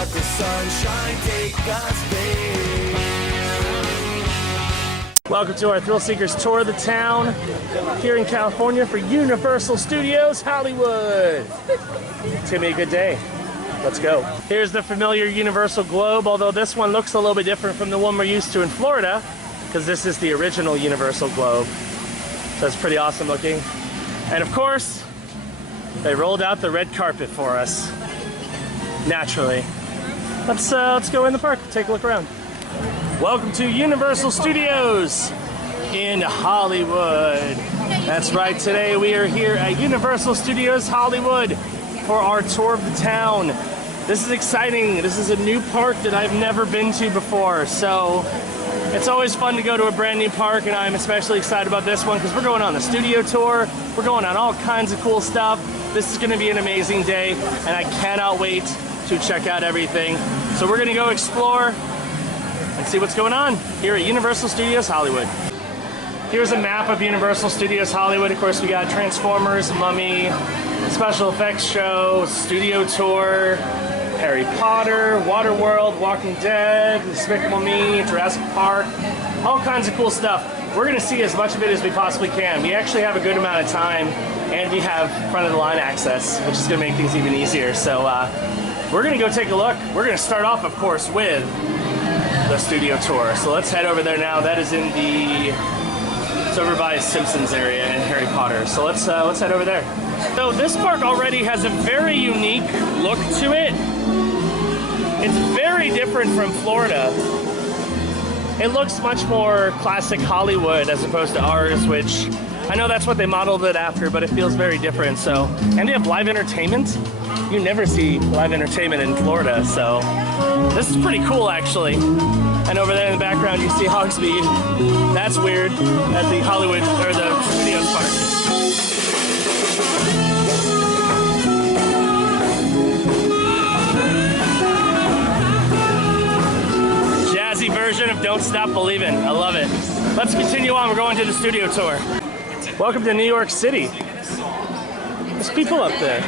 let the sunshine take us, babe. Welcome to our Thrill Seekers tour of the town here in California for Universal Studios Hollywood. It's gonna be a good day. Let's go. Here's the familiar Universal Globe, although this one looks a little bit different from the one we're used to in Florida, because this is the original Universal Globe. So it's pretty awesome looking. And of course, they rolled out the red carpet for us. Naturally. Let's go in the park, take a look around. Welcome to Universal Studios in Hollywood. That's right, today we are here at Universal Studios Hollywood for our tour of the town. This is exciting. This is a new park that I've never been to before, so it's always fun to go to a brand new park, and I'm especially excited about this one because we're going on the studio tour. We're going on all kinds of cool stuff. This is going to be an amazing day, and I cannot wait to check out everything. So we're going to go explore and see what's going on here at Universal Studios Hollywood. Here's a map of Universal Studios Hollywood. Of course, we got Transformers, Mummy, Special Effects Show, Studio Tour, Harry Potter, Waterworld, Walking Dead, Despicable Me, Jurassic Park, all kinds of cool stuff. We're gonna see as much of it as we possibly can. We actually have a good amount of time, and we have front of the line access, which is gonna make things even easier. So we're gonna go take a look. We're gonna start off, of course, with the studio tour. So let's head over there now. That is in it's over by Simpsons area and Harry Potter. So let's head over there. So this park already has a very unique look to it. It's very different from Florida. It looks much more classic Hollywood as opposed to ours, which I know that's what they modeled it after, but it feels very different. So, and they have live entertainment. You never see live entertainment in Florida, so this is pretty cool actually. And over there in the background, you see Hogsmeade. That's weird at the Hollywood, or the Studios Park. Jazzy version of Don't Stop Believin'. I love it. Let's continue on. We're going to the studio tour. Welcome to New York City. There's people up there.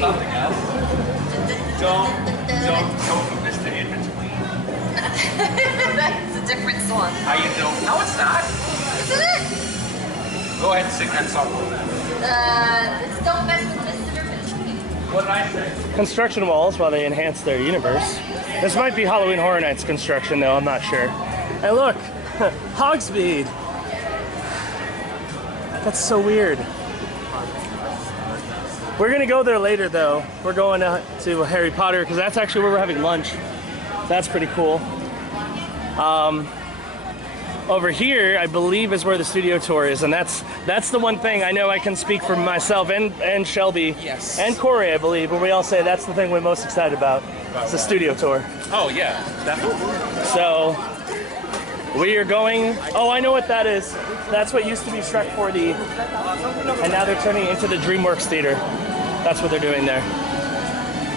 Something else. Don't go from this to in between. That's a different song. How you doing? No, it's not. Isn't it? Go ahead and sing that song. Don't mess with Mr. Between. What did I say? Construction walls while they enhance their universe. This might be Halloween Horror Nights construction though, I'm not sure. Hey look, Hogsmeade. That's so weird. We're gonna go there later though. We're going to Harry Potter because that's actually where we're having lunch. That's pretty cool. Over here, I believe, is where the studio tour is, and that's the one thing I know I can speak for myself and Shelby, yes, and Cory, I believe, where we all say that's the thing we're most excited about. It's the studio tour. Oh yeah, definitely. So we are going. Oh, I know what that is. That's what used to be Shrek 4D, and now they're turning it into the DreamWorks Theater. That's what they're doing there.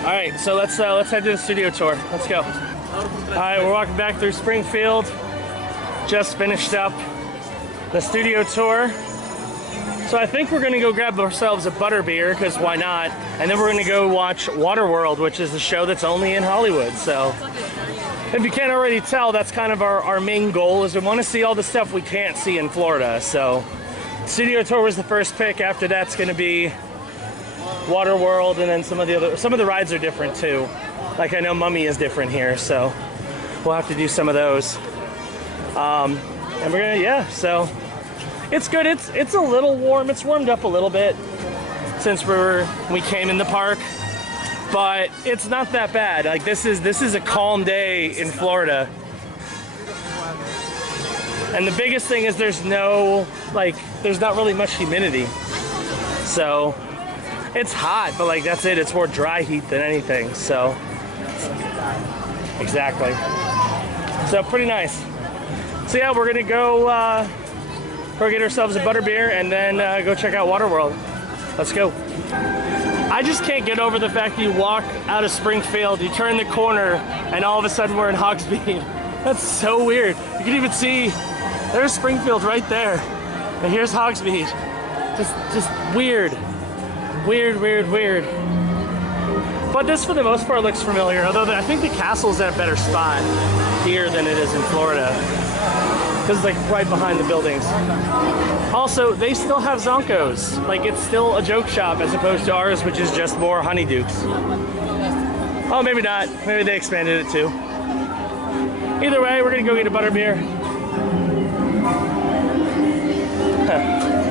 All right, so let's head to the studio tour. Let's go. All right, we're walking back through Springfield. Just finished up the studio tour. So I think we're gonna go grab ourselves a butterbeer, because why not? And then we're gonna go watch Waterworld, which is the show that's only in Hollywood. So if you can't already tell, that's kind of our main goal, is we wanna see all the stuff we can't see in Florida. So studio tour was the first pick. After that's gonna be Waterworld, and then some of the rides are different too. Like I know Mummy is different here, so we'll have to do some of those. And we're gonna, yeah, so it's good. It's a little warm. It's warmed up a little bit since we came in the park, but it's not that bad. Like this is a calm day in Florida. And the biggest thing is there's not really much humidity. So it's hot, but like that's it. It's more dry heat than anything. So exactly. So pretty nice. So yeah, we're gonna go get ourselves a butterbeer and then go check out Waterworld. Let's go. I just can't get over the fact that you walk out of Springfield, you turn the corner, and all of a sudden we're in Hogsmeade. That's so weird. You can even see there's Springfield right there, and here's Hogsmeade. Just weird. Weird, weird, weird. But this, for the most part, looks familiar. Although I think the castle's at a better spot here than it is in Florida, because it's like right behind the buildings. Also, they still have Zonkos. Like, it's still a joke shop as opposed to ours, which is just more honeydukes. Oh, maybe not. Maybe they expanded it too. Either way, we're gonna go get a butterbeer.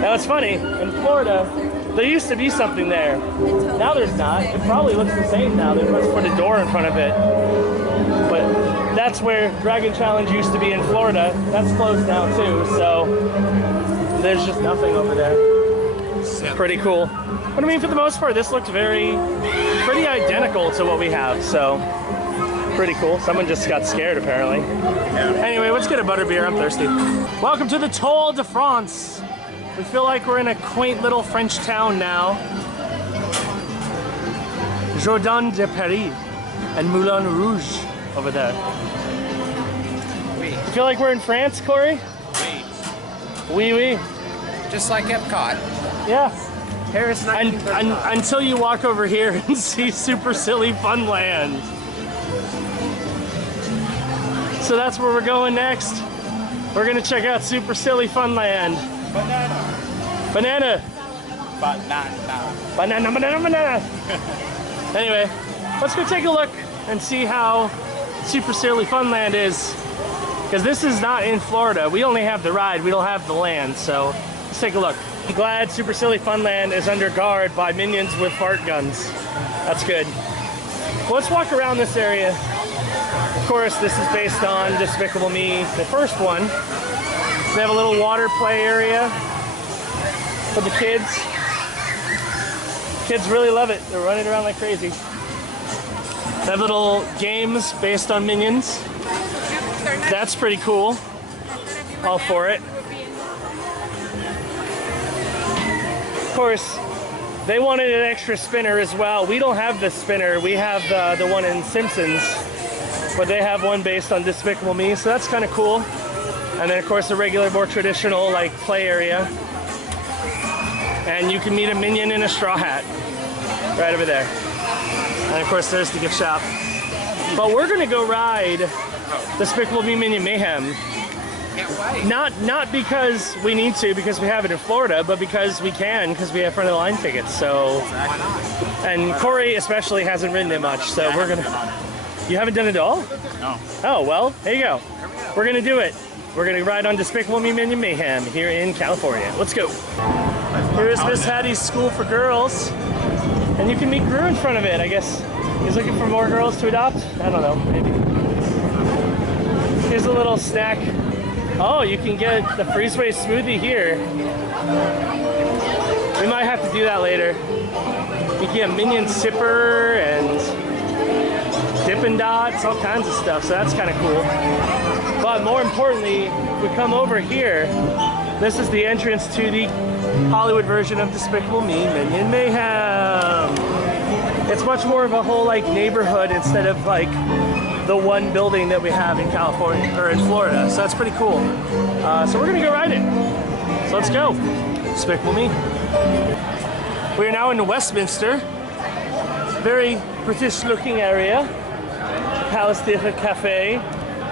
Now it's funny, in Florida, there used to be something there. Now there's not. It probably looks the same now. They must put a door in front of it. But that's where Dragon Challenge used to be in Florida. That's closed now too, so there's just nothing over there. Pretty cool. But I mean, for the most part, this looked pretty identical to what we have, so pretty cool. Someone just got scared, apparently. Anyway, let's get a butterbeer. I'm thirsty. Welcome to the Tour de France. We feel like we're in a quaint little French town now. Jardin de Paris and Moulin Rouge over there. Oui. You feel like we're in France, Cory? Oui. Oui, oui. Just like Epcot. Yeah. Paris And 1935. until you walk over here and see Super Silly Funland. So that's where we're going next. We're gonna check out Super Silly Funland. Banana. Anyway, let's go take a look and see how Super Silly Funland is. Because this is not in Florida. We only have the ride, we don't have the land, so let's take a look. I'm glad Super Silly Funland is under guard by minions with fart guns. That's good. Well, let's walk around this area. Of course, this is based on Despicable Me, the first one. They have a little water play area for the kids. Kids really love it. They're running around like crazy. They have little games based on Minions. That's pretty cool. All for it. Of course, they wanted an extra spinner as well. We don't have the spinner. We have the one in Simpsons, but they have one based on Despicable Me, so that's kind of cool. And then, of course, the regular, more traditional, like, play area. And you can meet a Minion in a straw hat right over there. And, of course, there's the gift shop. But we're going to go ride Despicable Me Minion Mayhem. Not because we need to, because we have it in Florida, but because we can, because we have front of the line tickets. So, and Cory especially hasn't ridden it much, so we're going to... You haven't done it at all? No. Oh, well, there you go. We're going to do it. We're going to ride on Despicable Me Minion Mayhem here in California. Let's go. Here is Miss Hattie's School for Girls. And you can meet Gru in front of it, I guess. He's looking for more girls to adopt? I don't know, maybe. Here's a little snack. Oh, you can get the freeze-way smoothie here. We might have to do that later. You can get Minion Sipper and Dippin' Dots, all kinds of stuff, so that's kind of cool. But more importantly, we come over here. This is the entrance to the Hollywood version of Despicable Me Minion Mayhem. It's much more of a whole like neighborhood instead of like the one building that we have in California or in Florida. So that's pretty cool. So we're gonna go ride it. So let's go. Despicable Me. We are now in Westminster. Very British-looking area. Palace Theatre Cafe,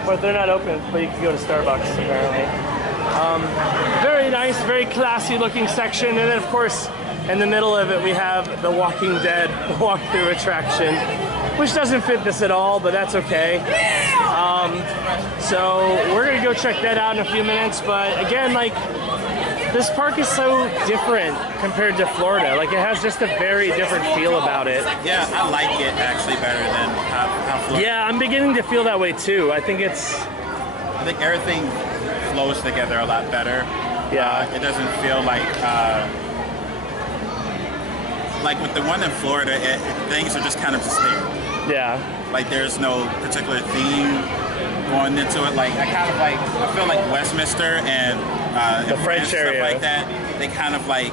but they're not open, but you can go to Starbucks apparently. Very nice, very classy-looking section, and then of course, in the middle of it, we have the Walking Dead walkthrough attraction, which doesn't fit this at all, but that's okay. So we're gonna go check that out in a few minutes. But again, like, this park is so different compared to Florida. Like, it has just a very different feel about it. Yeah, I like it actually better than how Florida. Yeah, I'm beginning to feel that way too. I think everything flows together a lot better. Yeah. It doesn't feel like with the one in Florida, things are just kind of just there. Yeah. Like, there's no particular theme going into it. Like, I feel like Westminster and the French stuff area, like that, they kind of like,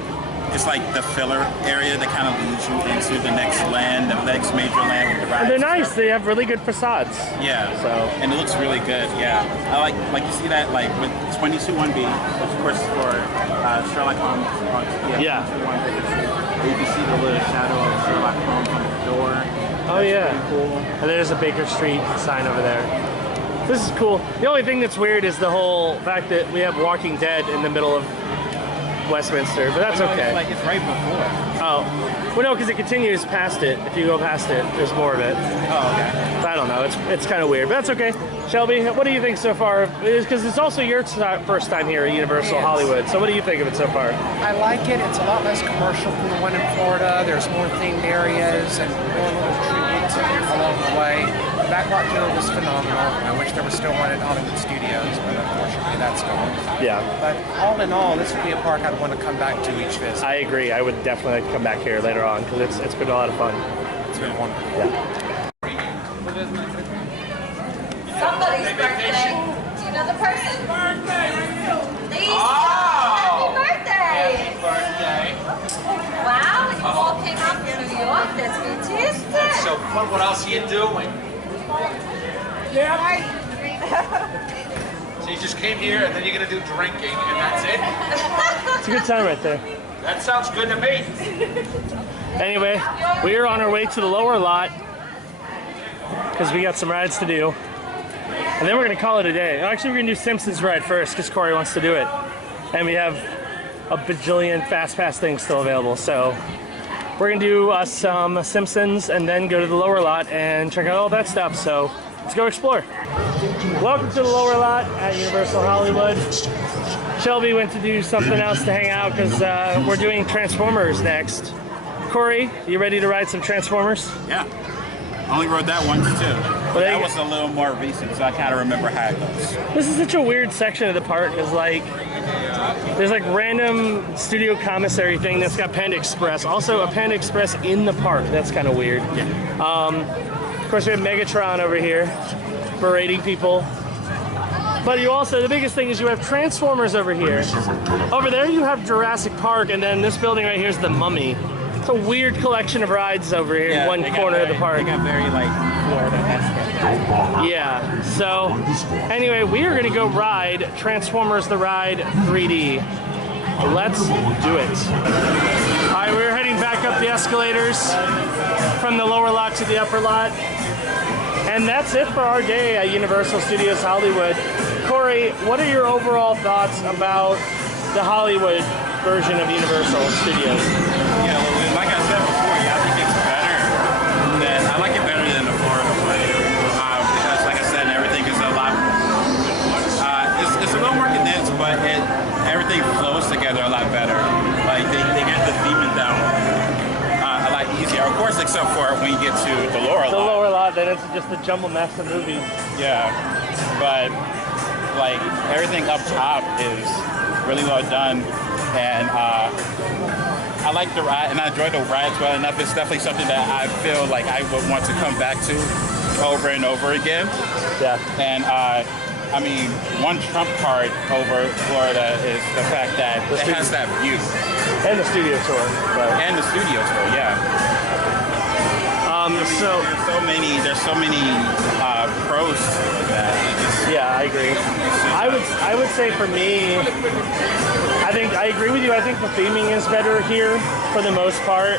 it's like the filler area that kind of leads you into the next land, the next major land with the rides. And they're and nice. stuff. They have really good facades. Yeah. So. And it looks really good. Yeah. I like you see that like with 22-1B, which of course is for Sherlock Holmes. Yeah. You can see the little shadow of Sherlock Holmes on the door. Oh yeah. Cool. And there's a Baker Street sign over there. This is cool. The only thing that's weird is the whole fact that we have Walking Dead in the middle of Westminster, but that's okay. Like it's right before. Oh, well no, because it continues past it. If you go past it, there's more of it. Oh, okay. I don't know. It's kind of weird, but that's okay. Shelby, what do you think so far? Because it's also your first time here at Universal Yes. Hollywood. So what do you think of it so far? I like it. It's a lot less commercial than the one in Florida. There's more themed areas and more little tributes along the way. The backlot tour was phenomenal. I wish there was still one at Hollywood Studios, but unfortunately that's gone. Yeah, But all in all, this would be a park I'd want to come back to each visit. I agree. I would definitely like to come back here later on because it's been a lot of fun. It's been wonderful. Yeah. Somebody's birthday. Do you know the person? Lisa. Happy birthday. Wow, you all came out from New York. That's fantastic. So fun. What else are you doing? So you just came here and then you're gonna do drinking and that's it? It's a good time right there. That sounds good to me. Anyway, we are on our way to the lower lot because we got some rides to do. And then we're going to call it a day. Actually, we're going to do Simpsons ride first because Cory wants to do it. And we have a bajillion Fast Pass things still available. So we're going to do some Simpsons and then go to the lower lot and check out all that stuff. So let's go explore. Welcome to the lower lot at Universal Hollywood. Shelby went to do something else to hang out because we're doing Transformers next. Cory, you ready to ride some Transformers? Yeah. I only rode that once too. Well, That was a little more recent, so I kind of remember how it goes. This is such a weird section of the park. Is like there's like random studio commissary thing that's got Panda Express. Also a Panda Express in the park. That's kind of weird. Yeah. Of course, we have Megatron over here berating people. But you also, the biggest thing is you have Transformers over here. Over there you have Jurassic Park, and then this building right here is the Mummy. It's a weird collection of rides over here in one corner of the park. They got very like Florida-esque. Yeah, so anyway, we are gonna go ride Transformers the Ride 3D. Let's do it. All right, we're heading back up the escalators from the lower lot to the upper lot. And that's it for our day at Universal Studios Hollywood. Cory, what are your overall thoughts about the Hollywood version of Universal Studios? Yeah, well, like I said before, yeah, I think it's better than, I like it better than the Florida one. Because like I said, everything is a lot, it's a little more condensed, but everything flows together a lot better. Like they get the theming down a lot easier. Of course, except for when you get to the lower lot. The lower lot, then it's just a jumble mess of movies. Yeah, but like everything up top is really well done, and I like the ride, and I enjoy the rides well enough. It's definitely something that I feel like I would want to come back to over and over again. Yeah. And I mean, one trump card over Florida is the fact that it has that view. And the studio tour. But. And the studio tour, yeah. There's so many pros to that. Yeah, I agree. I would say for me, I agree with you. I think the theming is better here for the most part.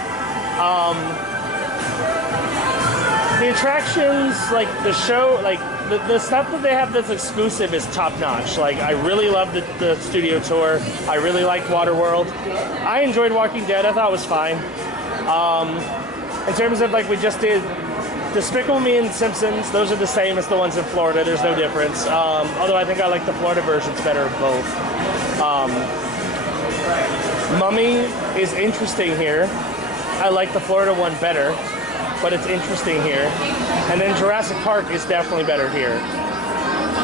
The attractions, like the show, like the stuff that they have that's exclusive is top notch. Like I really loved the studio tour. I really liked Waterworld. I enjoyed Walking Dead. I thought it was fine. In terms of like we just did Despicable Me and Simpsons, those are the same as the ones in Florida. There's no difference. Although I think I like the Florida versions better of both. Mummy is interesting here. I like the Florida one better, but it's interesting here. And then Jurassic Park is definitely better here.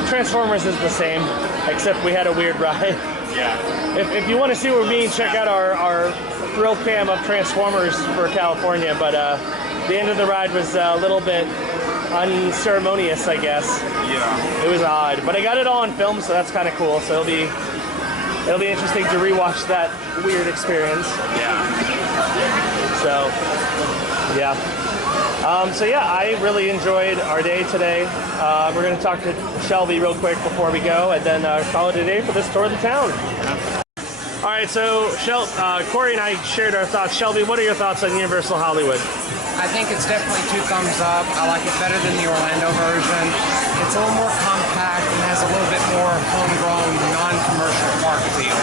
Transformers is the same, except we had a weird ride. Yeah. If you want to see what we mean, check out our thrill cam of Transformers for California, but the end of the ride was a little bit unceremonious, I guess. Yeah. It was odd, but I got it all on film, so that's kind of cool. So it'll be interesting to rewatch that weird experience. Yeah. So, yeah. I really enjoyed our day today. We're going to talk to Shelby real quick before we go, and then call it a day for this tour of the town. All All right, so Cory and I shared our thoughts. Shelby, what are your thoughts on Universal Hollywood? I think it's definitely 2 thumbs up. I like it better than the Orlando version. It's a little more compact and has a little bit more homegrown, non-commercial park feel.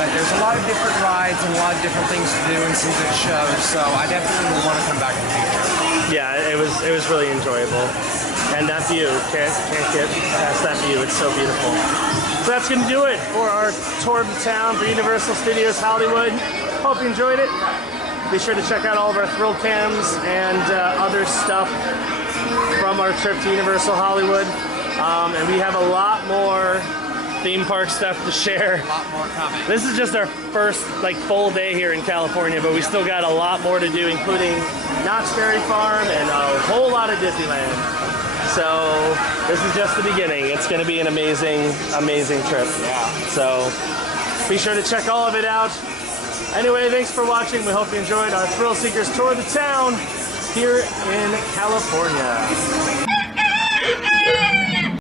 But there's a lot of different rides and a lot of different things to do and some good shows, so I definitely will want to come back in the future. Yeah, it was really enjoyable. And that view, can't get past that view. It's so beautiful. So that's going to do it for our tour of the town for Universal Studios Hollywood. Hope you enjoyed it. Be sure to check out all of our thrill cams and other stuff from our trip to Universal Hollywood. And we have a lot more theme park stuff to share. A lot more coming. This is just our first full day here in California, but we still got a lot more to do, including Knott's Berry Farm and a whole lot of Disneyland. So this is just the beginning. It's going to be an amazing, amazing trip. Yeah. So be sure to check all of it out. Anyway, thanks for watching. We hope you enjoyed our Thrill Seekers tour of the town here in California.